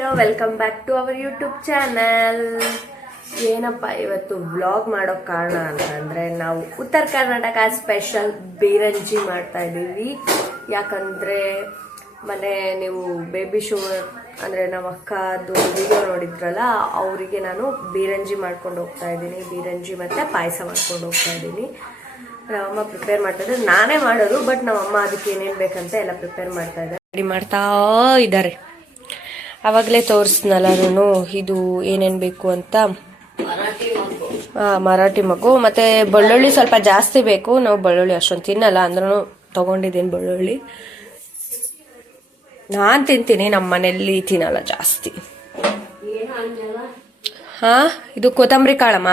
Hello, welcome back to our YouTube channel. ಏನಪ್ಪ ಇವತ್ತು vlog ಮಾಡೋಕ್ ಕಾರಣ ಅಂತಂದ್ರೆ ನಾವು ಉತ್ತರ ಕರ್ನಾಟಕ ಸ್ಪೆಷಲ್ ಬೀರಂಜಿ ಮಾಡ್ತಾ ಇದ್ದೀವಿ. ಯಾಕಂದ್ರೆ ಮನೆ ನೀವು ಬೇಬಿ ಶೋವರ್ ಅಂದ್ರೆ ನಮ್ಮ ಅಕ್ಕದು ವಿಡಿಯೋ ನೋಡಿದ್ರಲ್ಲ, ಅವರಿಗೆ ನಾನು ಬೀರಂಜಿ ಮಾಡ್ಕೊಂಡು ಹೋಗ್ತಾ ಇದ್ದೀನಿ. ಬೀರಂಜಿ ಮತ್ತೆ ಪಾಯಸ ಮಾಡ್ಕೊಂಡು ಹೋಗ್ತಾ ಇದ್ದೀನಿ. ನಮ್ಮಮ್ಮ ಪ್ರಿಪೇರ್ ಮಾಡ್ತಾ ಇದ್ದಾರೆ, ನಾನೇ ಮಾಡೋದು, ಬಟ್ ನಮ್ಮಮ್ಮ ಅದಕ್ಕೆ ಏನೇನು ಬೇಕಂತ ಎಲ್ಲ ಪ್ರಿಪೇರ್ ಮಾಡ್ತಾ ಇದ್ದಾರೆ, ರೆಡಿ ಮಾಡ್ತಾ ಇದ್ದಾರೆ. ಅವಾಗಲೇ ತೋರಿಸ್ನಲ್ಲ ನಾನು ಇದು ಏನೇನು ಬೇಕು ಅಂತ. ಮರಾಠಿ ಮಗು. ಮತ್ತೆ ಬೆಳ್ಳುಳ್ಳಿ ಸ್ವಲ್ಪ ಜಾಸ್ತಿ ಬೇಕು. ನಾವು ಬೆಳ್ಳುಳ್ಳಿ ಅಷ್ಟೊಂದು ತಿನ್ನಲ್ಲ, ಅಂದ್ರೂ ತಗೊಂಡಿದ್ದೀನಿ ಬೆಳ್ಳುಳ್ಳಿ. ನಾನು ತಿಂತೀನಿ, ನಮ್ಮ ಮನೆಯಲ್ಲಿ ತಿನ್ನಲ್ಲ ಜಾಸ್ತಿ. ಇದು ಕೊತ್ತಂಬರಿ ಕಾಳಮ್ಮ.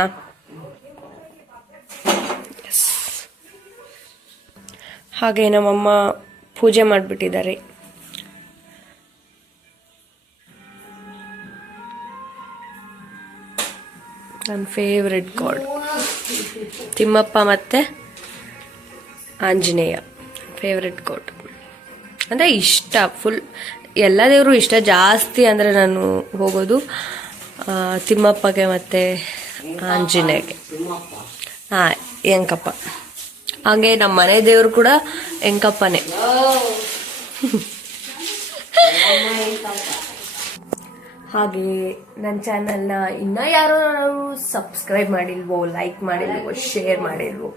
ಹಾಗೆ ನಮ್ಮಮ್ಮ ಪೂಜೆ ಮಾಡಿಬಿಟ್ಟಿದ್ದಾರೆ. ನನ್ನ ಫೇವ್ರೆಟ್ ಗಾಡ್ ತಿಮ್ಮಪ್ಪ ಮತ್ತು ಆಂಜನೇಯ. ಫೇವ್ರೆಟ್ ಗಾಡ್ ಅಂದರೆ ಇಷ್ಟ, ಫುಲ್ ಎಲ್ಲ ದೇವರು ಇಷ್ಟ. ಜಾಸ್ತಿ ಅಂದರೆ ನಾನು ಹೋಗೋದು ತಿಮ್ಮಪ್ಪಗೆ ಮತ್ತು ಆಂಜನೇಯಗೆ. ಎಂಕಪ್ಪ. ಹಾಗೆ ನಮ್ಮ ಮನೆ ದೇವರು ಕೂಡ ಎಂಕಪ್ಪನೇ. ಹಾಗೆ ನನ್ನ ಚಾನಲ್ನ ಇನ್ನೂ ಯಾರೋ ಸಬ್ಸ್ಕ್ರೈಬ್ ಮಾಡಿಲ್ವೋ, ಲೈಕ್ ಮಾಡಿಲ್ವೋ, ಶೇರ್ ಮಾಡಿಲ್ವೋ,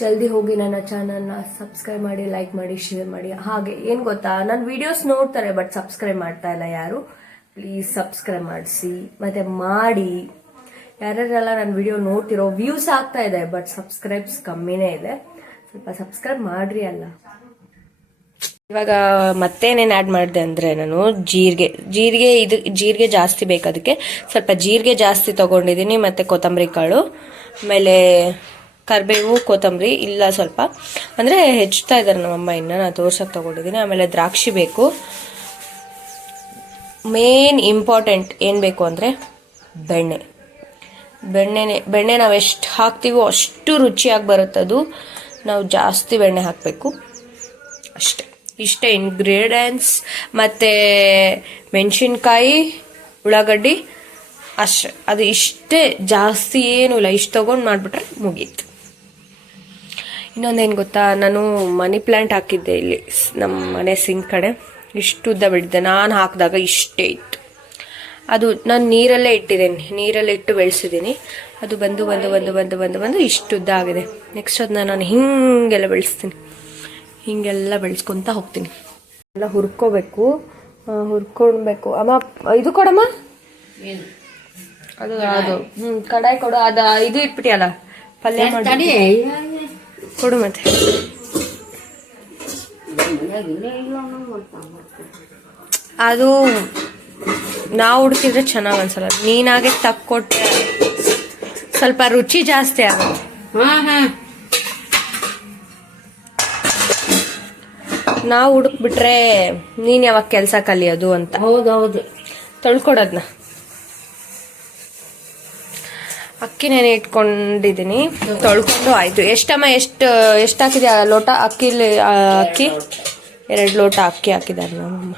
ಜಲ್ದಿ ಹೋಗಿ ನನ್ನ ಚಾನಲ್ನ ಸಬ್ಸ್ಕ್ರೈಬ್ ಮಾಡಿ, ಲೈಕ್ ಮಾಡಿ, ಶೇರ್ ಮಾಡಿ. ಹಾಗೆ ಏನು ಗೊತ್ತಾ, ನನ್ನ ವಿಡಿಯೋಸ್ ನೋಡ್ತಾರೆ ಬಟ್ ಸಬ್ಸ್ಕ್ರೈಬ್ ಮಾಡ್ತಾ ಇಲ್ಲ ಯಾರು. ಪ್ಲೀಸ್ ಸಬ್ಸ್ಕ್ರೈಬ್ ಮಾಡಿಸಿ ಮತ್ತೆ ಮಾಡಿ. ಯಾರ್ಯಾರೆಲ್ಲ ನನ್ನ ವಿಡಿಯೋ ನೋಡ್ತಿರೋ, ವ್ಯೂಸ್ ಆಗ್ತಾ ಇದೆ ಬಟ್ ಸಬ್ಸ್ಕ್ರೈಬ್ಸ್ ಕಮ್ಮಿನೇ ಇದೆ, ಸ್ವಲ್ಪ ಸಬ್ಸ್ಕ್ರೈಬ್ ಮಾಡ್ರಿ ಅಲ್ಲ. ಇವಾಗ ಮತ್ತೇನೇನು ಆ್ಯಡ್ ಮಾಡಿದೆ ಅಂದರೆ ನಾನು ಜೀರಿಗೆ ಜಾಸ್ತಿ ಬೇಕು, ಅದಕ್ಕೆ ಸ್ವಲ್ಪ ಜೀರಿಗೆ ಜಾಸ್ತಿ ತೊಗೊಂಡಿದ್ದೀನಿ. ಮತ್ತು ಕೊತ್ತಂಬರಿ ಕಾಳು, ಆಮೇಲೆ ಕರಿಬೇವು, ಕೊತ್ತಂಬರಿ ಇಲ್ಲ ಸ್ವಲ್ಪ ಅಂದರೆ ಹೆಚ್ಚುತ್ತಾ ಇದ್ದಾರೆ ನಮ್ಮಮ್ಮ, ಇನ್ನು ನಾನು ತೋರ್ಸೋಕೆ ತೊಗೊಂಡಿದ್ದೀನಿ. ಆಮೇಲೆ ದ್ರಾಕ್ಷಿ ಬೇಕು. ಮೇನ್ ಇಂಪಾರ್ಟೆಂಟ್ ಏನು ಬೇಕು ಅಂದರೆ ಬೆಣ್ಣೆ ನಾವು ಎಷ್ಟು ಹಾಕ್ತೀವೋ ಅಷ್ಟು ರುಚಿಯಾಗಿ ಬರುತ್ತದು. ನಾವು ಜಾಸ್ತಿ ಬೆಣ್ಣೆ ಹಾಕಬೇಕು ಅಷ್ಟೇ. ಇಷ್ಟೇ ಇಂಗ್ರೀಡಿಯೆಂಟ್ಸ್. ಮತ್ತು ಮೆಣಸಿನ್ಕಾಯಿ, ಉಳ್ಳಾಗಡ್ಡಿ ಅಷ್ಟೇ. ಅದು ಇಷ್ಟೇ, ಜಾಸ್ತಿ ಏನೂ ಇಲ್ಲ. ಇಷ್ಟು ತೊಗೊಂಡು ಮಾಡಿಬಿಟ್ರೆ ಮುಗೀತು. ಇನ್ನೊಂದೇನು ಗೊತ್ತಾ, ನಾನು ಮನಿ ಪ್ಲ್ಯಾಂಟ್ ಹಾಕಿದ್ದೆ ಇಲ್ಲಿ ನಮ್ಮ ಮನೆ ಸಿಂಕ್ ಕಡೆ. ಇಷ್ಟು ಉದ್ದ ಬಿಟ್ಟಿದ್ದೆ, ನಾನು ಹಾಕಿದಾಗ ಇಷ್ಟೇ ಇತ್ತು. ಅದು ನಾನು ನೀರಲ್ಲೇ ಇಟ್ಟಿದ್ದೇನೆ, ನೀರಲ್ಲೇ ಇಟ್ಟು ಬೆಳೆಸಿದ್ದೀನಿ. ಅದು ಬಂದು ಇಷ್ಟು ಉದ್ದ ಆಗಿದೆ. ನೆಕ್ಸ್ಟ್ ಅದನ್ನ ನಾನು ಹೀಗೆಲ್ಲ ಬೆಳೆಸ್ತೀನಿ, ಹೀಗೆಲ್ಲ ಬೆಳೆಸ್ಕೊತ ಹೋಗ್ತೀನಿ. ಎಲ್ಲ ಹುರ್ಕೋಬೇಕು, ಹುರ್ಕೊಳ್ಬೇಕು. ಅಮ್ಮ ಇದು ಕೊಡಮ್ಮ, ಅದು ಕಡಾಯಿ ಕೊಡು. ಅದು ಇದು ಇಟ್ಬಿಟ್ಟಿಯಲ್ಲ ಪಲ್ಯ ಮಾಡಿ ಕೊಡು. ಮತ್ತೆ ಅದು ನಾವು ಹುಡುಕಿದ್ರೆ ಚೆನ್ನಾಗಿ ಅನ್ಸಲ್ಲ, ನೀನಾಗೆ ತಕ್ಕೊಟ್ಟೆ ಸ್ವಲ್ಪ ರುಚಿ ಜಾಸ್ತಿ ಆಗುತ್ತೆ. ನಾವು ಹುಡುಕ್ಬಿಟ್ರೆ ನೀನ್ ಯಾವಾಗ ಕೆಲಸ ಕಲಿಯೋದು ಅಂತ. ಹೌದೌದು. ತೊಳ್ಕೊಡೋದ್ನ. ಅಕ್ಕಿನೇನೆ ಇಟ್ಕೊಂಡಿದ್ದೀನಿ, ತೊಳ್ಕೊಂಡು ಆಯ್ತು. ಎಷ್ಟಮ್ಮ, ಎಷ್ಟು ಹಾಕಿದೆ ಲೋಟ ಅಕ್ಕಿ? 2 ಲೋಟ ಅಕ್ಕಿ ಹಾಕಿದ್ದಾರೆ ನಮ್ಮಮ್ಮ.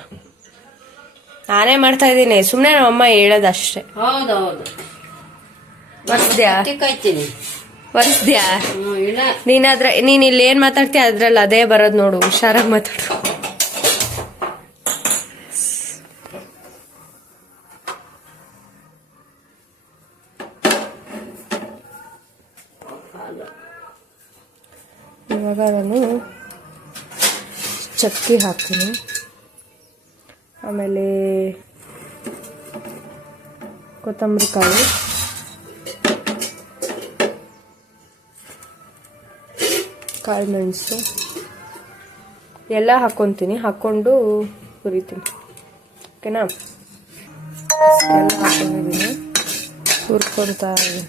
ನಾನೇ ಮಾಡ್ತಾ ಇದ್ದೀನಿ, ಸುಮ್ಮನೆ ನಮ್ಮಮ್ಮ ಹೇಳೋದಷ್ಟೇ. ಹೌದೌದು. ಒರೆಸ್ದ್ಯಾ? ನೀನ್ ಇಲ್ಲಿ ಏನ್ ಮಾತಾಡ್ತೀಯ ಅದ್ರಲ್ಲಿ ಅದೇ ಬರೋದು ನೋಡು, ಹುಷಾರಾಗಿ ಮಾತಾಡು. ಇವಾಗ ನಾನು ಚಕ್ಕಿ ಹಾಕ್ತೀನಿ, ಆಮೇಲೆ ಕೊತ್ತಂಬರಿ ಕಾಳು, ಕಾಳು ಮೆಣಸು ಎಲ್ಲ ಹಾಕ್ಕೊತೀನಿ. ಹಾಕ್ಕೊಂಡು ಹುರಿತೀನಿ. ಓಕೆನಾ? ಎಲ್ಲ ಹಾಕೊಂಡಿದ್ದೀನಿ, ಹುರ್ಕೊತಾ ಇದ್ದೀನಿ.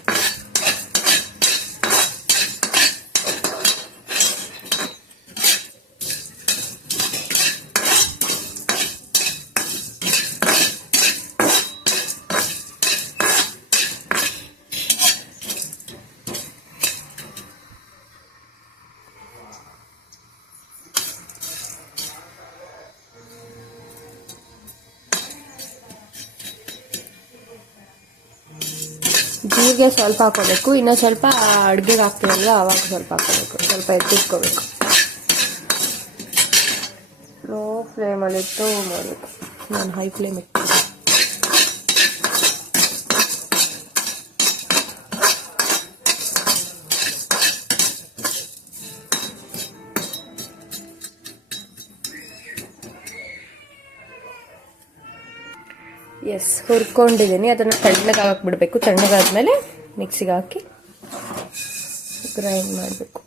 ಜೀರಿಗೆ ಸ್ವಲ್ಪ ಹಾಕೋಬೇಕು, ಇನ್ನೂ ಸ್ವಲ್ಪ ಅಡುಗೆಗೆ ಹಾಕ್ತೀವಲ್ವ ಆವಾಗ ಸ್ವಲ್ಪ ಹಾಕೋಬೇಕು, ಸ್ವಲ್ಪ ಎತ್ತಿಟ್ಕೋಬೇಕು. ಲೋ ಫ್ಲೇಮಲ್ಲಿಟ್ಟು ಮಾಡಬೇಕು, ನಾನು ಹೈ ಫ್ಲೇಮ್ ಇಟ್ಟು. ಎಸ್, ಹುರ್ಕೊಂಡಿದ್ದೀನಿ. ಅದನ್ನು ತಣ್ಣಗೆ ಹಾಕ್ಬಿಡ್ಬೇಕು. ತಣ್ಣಗಾದ್ಮೇಲೆ ಮಿಕ್ಸಿಗೆ ಹಾಕಿ ಗ್ರೈಂಡ್ ಮಾಡಬೇಕು.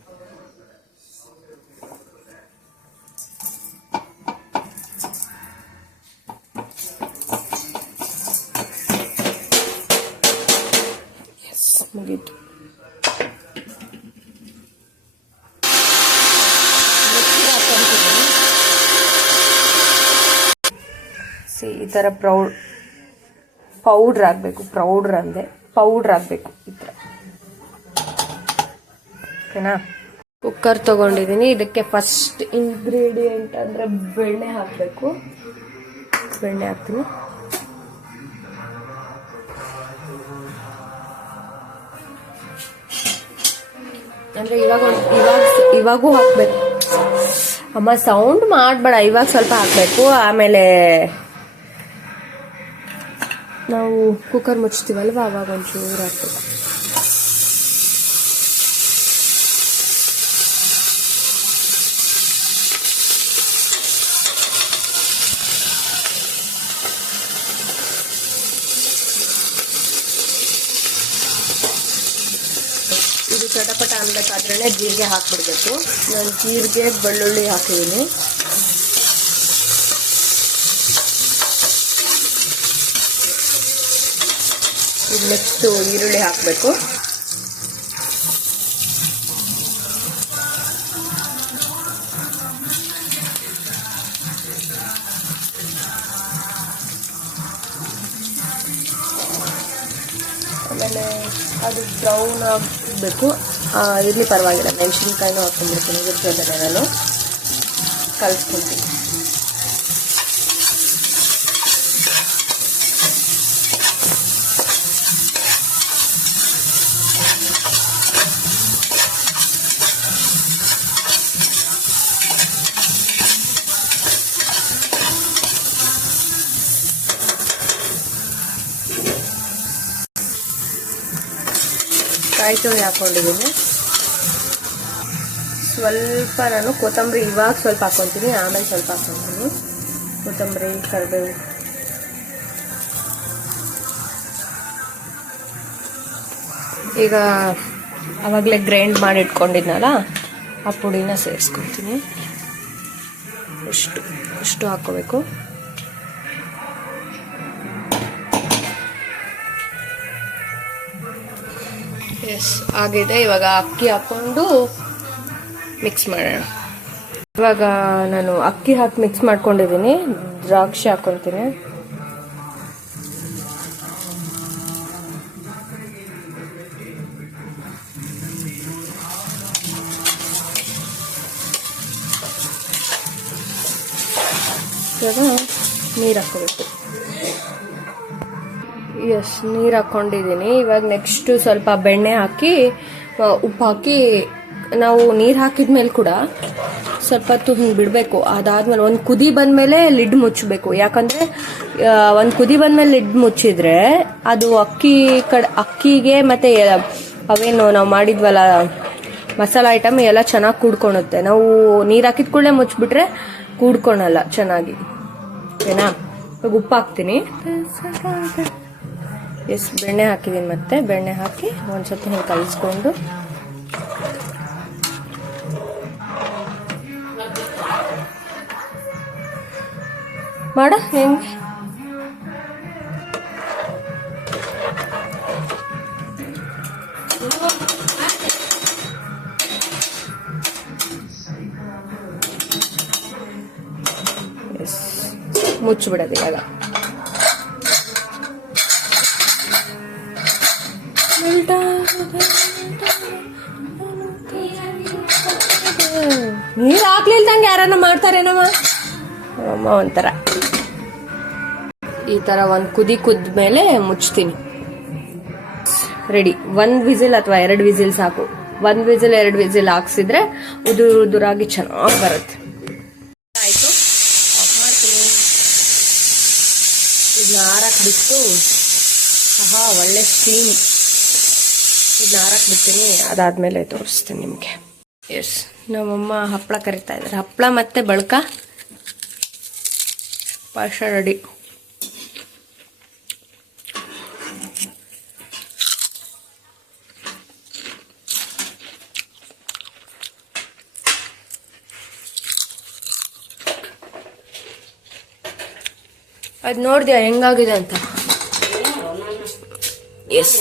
ಎಸ್, ಮುಗೀತು. ಈ ಥರ ಪೌಡ್ರ್ ಆಗಬೇಕು. ಪೌಡ್ರ್ ಆಗಬೇಕು ಈ ಥರ. ಓಕೆನಾ? ಕುಕ್ಕರ್ ತೊಗೊಂಡಿದ್ದೀನಿ. ಇದಕ್ಕೆ ಫಸ್ಟ್ ಇಂಗ್ರೀಡಿಯೆಂಟ್ ಅಂದರೆ ಬೆಣ್ಣೆ ಹಾಕಬೇಕು. ಬೆಣ್ಣೆ ಹಾಕ್ತೀನಿ. ಅಂದರೆ ಇವಾಗೂ ಹಾಕಬೇಕು. ಅಮ್ಮ ಸೌಂಡ್ ಮಾಡಬೇಡ. ಇವಾಗ ಸ್ವಲ್ಪ ಹಾಕಬೇಕು, ಆಮೇಲೆ ನಾವು ಕುಕ್ಕರ್ ಮುಚ್ತೀವಲ್ವ ಆವಾಗ ಒಂಚೂರು ಹಾಕ್ಬೇಕು. ಇದು ಚಟಪಟ ಅನ್ಬೇಕಾದ್ರೇ ಜೀರಿಗೆ ಹಾಕ್ಬಿಡ್ಬೇಕು. ನಾನು ಜೀರಿಗೆ ಬೆಳ್ಳುಳ್ಳಿ ಹಾಕಿದ್ದೀನಿ. ನೆಕ್ಸ್ಟು ಈರುಳ್ಳಿ ಹಾಕಬೇಕು. ಆಮೇಲೆ ಅದು ಬ್ರೌನ್ ಆಗಬೇಕು. ಇರಲಿ ಪರವಾಗಿಲ್ಲ, ಮೆಣಸಿನ್ಕಾಯಿನೂ ಹಾಕ್ಕೊಂಡ್ಬಿಡ್ತೀನಿ. ಇದ್ರ ಜೊತೆ ನಾನು ಕಲಿಸ್ಕೊಳ್ತೀನಿ. ಕಾಯಿ ತುರಿ ಹಾಕ್ಕೊಂಡಿದ್ದೀನಿ. ಸ್ವಲ್ಪ ನಾನು ಕೊತ್ತಂಬರಿ ಇವಾಗ ಸ್ವಲ್ಪ ಹಾಕ್ಕೊತೀನಿ, ಆಮೇಲೆ ಸ್ವಲ್ಪ ಹಾಕ್ಕೊತೀನಿ. ಕೊತ್ತಂಬರಿ, ಕರಿಬೇವು. ಈಗ ಆವಾಗಲೇ ಗ್ರೈಂಡ್ ಮಾಡಿ ಇಟ್ಕೊಂಡಿದ್ನಲ್ಲ ಆ ಪುಡಿನ ಸೇರಿಸ್ಕೊತೀನಿ. ಇಷ್ಟು ಹಾಕ್ಕೋಬೇಕು. ಎಸ್, ಆಗಿದೆ. ಇವಾಗ ಅಕ್ಕಿ ಹಾಕ್ಕೊಂಡು ಮಿಕ್ಸ್ ಮಾಡೋಣ. ಇವಾಗ ನಾನು ಅಕ್ಕಿ ಹಾಕಿ ಮಿಕ್ಸ್ ಮಾಡ್ಕೊಂಡಿದ್ದೀನಿ. ದ್ರಾಕ್ಷಿ ಹಾಕ್ಕೊತೀನಿ. ಇವಾಗ ನೀರು ಹಾಕ್ಕೋಬೇಕು. ಎಸ್, ನೀರು ಹಾಕ್ಕೊಂಡಿದ್ದೀನಿ. ಇವಾಗ ನೆಕ್ಸ್ಟ್ ಸ್ವಲ್ಪ ಬೆಣ್ಣೆ ಹಾಕಿ ಉಪ್ಪು ಹಾಕಿ ನಾವು ನೀರು ಹಾಕಿದ್ಮೇಲೆ ಕೂಡ ಸ್ವಲ್ಪ ಹೊತ್ತು ಹಿಂಗೆ ಬಿಡಬೇಕು. ಅದಾದ್ಮೇಲೆ ಒಂದು ಕುದಿ ಬಂದಮೇಲೆ ಲಿಡ್ ಮುಚ್ಚಬೇಕು. ಯಾಕಂದರೆ ಒಂದು ಕುದಿ ಬಂದಮೇಲೆ ಲಿಡ್ ಮುಚ್ಚಿದ್ರೆ ಅದು ಅಕ್ಕಿಗೆ ಮತ್ತು ಅವೇನು ನಾವು ಮಾಡಿದ್ವಲ್ಲ ಮಸಾಲ ಐಟಮ್ ಎಲ್ಲ ಚೆನ್ನಾಗಿ ಕೂಡ್ಕೊಳುತ್ತೆ. ನಾವು ನೀರು ಹಾಕಿದ ಕೂಡಲೇ ಮುಚ್ಚಿಬಿಟ್ರೆ ಕೂಡ್ಕೊಳಲ್ಲ ಚೆನ್ನಾಗಿ. ಓಕೆನಾ? ಇವಾಗ ಉಪ್ಪು ಹಾಕ್ತೀನಿ. ಎಸ್, ಬೆಣ್ಣೆ ಹಾಕಿದ್ದೀನಿ. ಮತ್ತೆ ಬೆಣ್ಣೆ ಹಾಕಿ ಒಂದ್ಸತಿ ಹಿಂಗೆ ಕಲಿಸ್ಕೊಂಡು ಮಾಡ ಹೆಂಗೆ. ಎಸ್, ಮುಚ್ಚಿಬಿಡೋದು ಇವಾಗ. ನೀರು ಹಾಕ್ಲಿಲ್ದಂಗೆ ಯಾರನ್ನ ಮಾಡ್ತಾರೇನಮ್ಮ ಅಮ್ಮ. ಒಂಥರ ಈ ಥರ ಒಂದು ಕುದಿ ಕುದ್ಮೇಲೆ ಮುಚ್ತೀನಿ. ರೆಡಿ. 1 ವಿಸಿಲ್ ಅಥವಾ 2 ವಿಸಿಲ್ ಸಾಕು. 1 ವಿಸಿಲ್ 2 ವಿಸಿಲ್ ಹಾಕ್ಸಿದ್ರೆ ಉದುರಾಗಿ ಚೆನ್ನಾಗಿ ಬರುತ್ತೆ. ಆಯ್ತು, ಆಫ್ ಮಾಡ್ತೀನಿ. ಇದನ್ನ ಆರಕ್ಕೆ ಬಿಟ್ಟು, ಒಳ್ಳೆ ಸ್ಟೀಮ್. ಇದನ್ನ ಆರಕ್ಕೆ ಬಿಡ್ತೀನಿ, ಅದಾದ್ಮೇಲೆ ತೋರಿಸ್ತೀನಿ ನಿಮಗೆ. ಎಸ್, ನಮ್ಮಮ್ಮ ಹಪ್ಪಳ ಕರಿತಾ ಇದ್ದಾರೆ. ಹಪ್ಪಳ ಮತ್ತೆ ಬಳ್ಕ ಪಾಶ ರೆಡಿ. ಅದು ನೋಡಿದ್ಯಾ ಹೆಂಗಾಗಿದೆ ಅಂತ? ಎಸ್,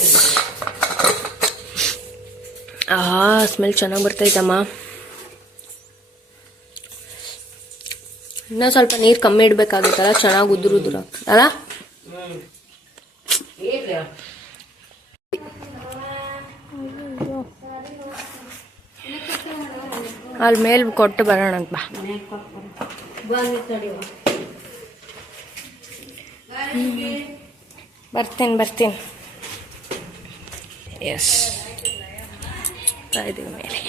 ಸ್ಮೆಲ್ ಚೆನ್ನಾಗಿ ಬರ್ತೈತಮ್ಮ. ಇನ್ನೂ ಸ್ವಲ್ಪ ನೀರು ಕಮ್ಮಿ ಇಡಬೇಕಾಗುತ್ತಲ್ಲ, ಚೆನ್ನಾಗಿ ಉದುರು ಅಲ್ಲ. ಅಲ್ಲಿ ಮೇಲೆ ಕೊಟ್ಟು ಬರೋಣ ಅಂತ ಬಾ. ಬರ್ತೀನಿ. ಎಸ್, ಇದೀವಿ ಮೇಲೆ.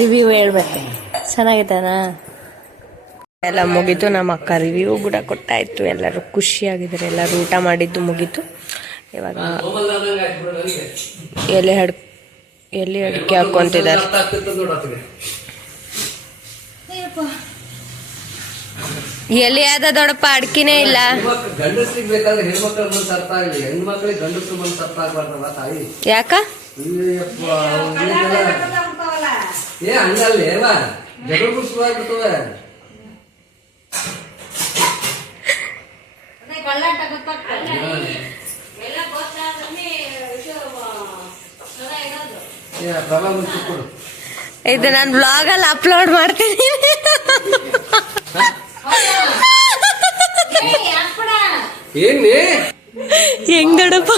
ರಿವ್ಯೂ ಹೇಳ್ಬೇಕು, ಚೆನ್ನಾಗಿದ್ದಾನಾ? ಎಲ್ಲ ಮುಗೀತು. ನಮ್ಮ ಅಕ್ಕ ರಿವ್ಯೂ ಕೂಡ ಕೊಟ್ಟಾಯ್ತು. ಎಲ್ಲರೂ ಖುಷಿಯಾಗಿದ್ದಾರೆ. ಎಲ್ಲರೂ ಊಟ ಮಾಡಿದ್ದು ಮುಗೀತು. ಇವಾಗ ಎಲೆ ಅಡಿಕೆ ಹಾಕೊಂತಿದ್ದಾರೆ. ಎಲ್ಲಿ ಯಾವ್ದ ದೊಡ್ಡಪ್ಪ ಅಡ್ಕಿನೇ ಇಲ್ಲ. ಯಾಕ ಇದು ನಾನು ಬ್ಲಾಗ್ ಅಲ್ಲಿ ಅಪ್ಲೋಡ್ ಮಾಡ್ತೀನಿ. ಹೆಂಗ್ ದೊಡ್ಡಪ್ಪ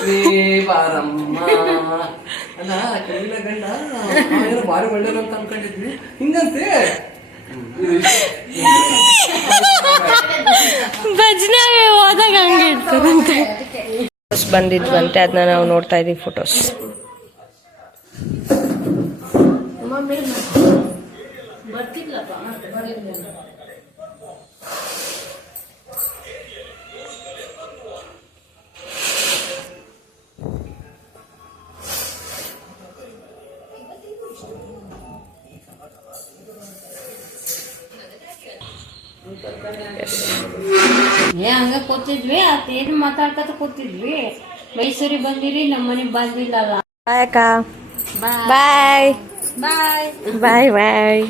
ಭಜನೆ ಹೋದಾಗ ಹಂಗೆ ಇರ್ತದಂತೆ. ಬಂದಿದ್ವಂತೆ, ಅದನ್ನ ನಾವು ನೋಡ್ತಾ ಇದೀವಿ ಫೋಟೋಸ್. ಹಂಗ ಕೂತಿದ್ವಿ, ಅದೇನು ಮಾತಾಡ್ಕೊತ ಕೂತಿದ್ವಿ. ಮೈಸೂರಿಗೆ ಬಂದಿರಿ, ನಮ್ಮ ಮನೆಗೆ ಬಂದಿಲ್ಲ. ಬಾಯ್ ಅಕ್ಕ. ಬಾಯ್ ಬಾಯ್ ಬಾಯ್ ಬಾಯ್.